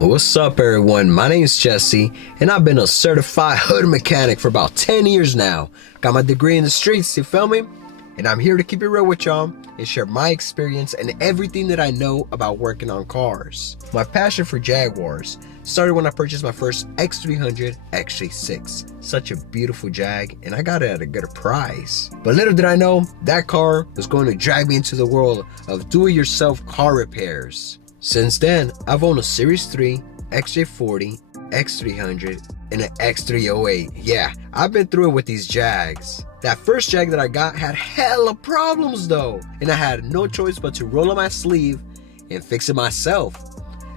What's up everyone, my name is Jesse and I've been a certified hood mechanic for about 10 years now. Got my degree in the streets, you feel me? And I'm here to keep it real with y'all and share my experience and everything that I know about working on cars. My passion for Jaguars started when I purchased my first X300 XJ6. Such a beautiful Jag, and I got it at a good price. But little did I know, that car was going to drag me into the world of do-it-yourself car repairs. Since then, I've owned a Series 3, XJ40, X300, and an X308. Yeah, I've been through it with these Jags. That first Jag that I got had hella problems though, and I had no choice but to roll up my sleeve and fix it myself.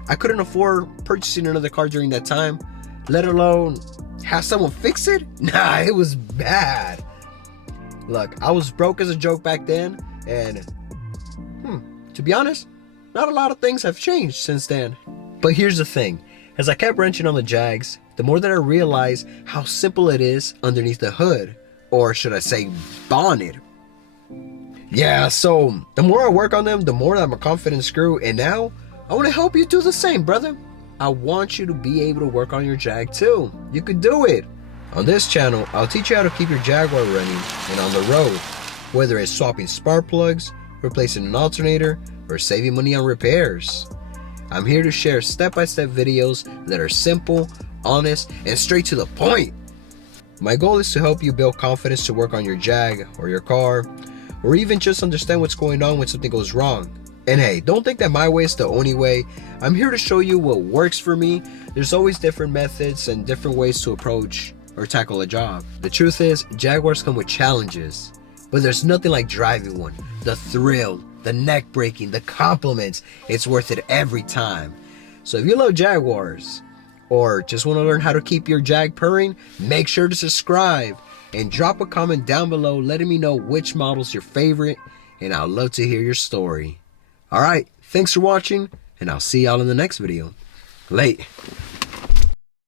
I couldn't afford purchasing another car during that time, let alone have someone fix it. Nah, it was bad. Look, I was broke as a joke back then, and to be honest, not a lot of things have changed since then. But here's the thing, as I kept wrenching on the Jags, the more that I realized how simple it is underneath the hood, or should I say bonnet. Yeah, so the more I work on them, the more I'm a confident screw, and now I want to help you do the same, brother. I want you to be able to work on your Jag too. You can do it. On this channel, I'll teach you how to keep your Jaguar running and on the road, whether it's swapping spark plugs, replacing an alternator, or saving money on repairs. I'm here to share step-by-step videos that are simple, honest, and straight to the point. My goal is to help you build confidence to work on your Jag or your car, or even just understand what's going on when something goes wrong. And hey, don't think that my way is the only way. I'm here to show you what works for me. There's always different methods and different ways to approach or tackle a job. The truth is, Jaguars come with challenges, but there's nothing like driving one. The thrill, the neck breaking, the compliments, it's worth it every time. So if you love Jaguars, or just want to learn how to keep your Jag purring, make sure to subscribe and drop a comment down below letting me know which model's your favorite, and I'd love to hear your story. Alright, thanks for watching, and I'll see y'all in the next video. Late.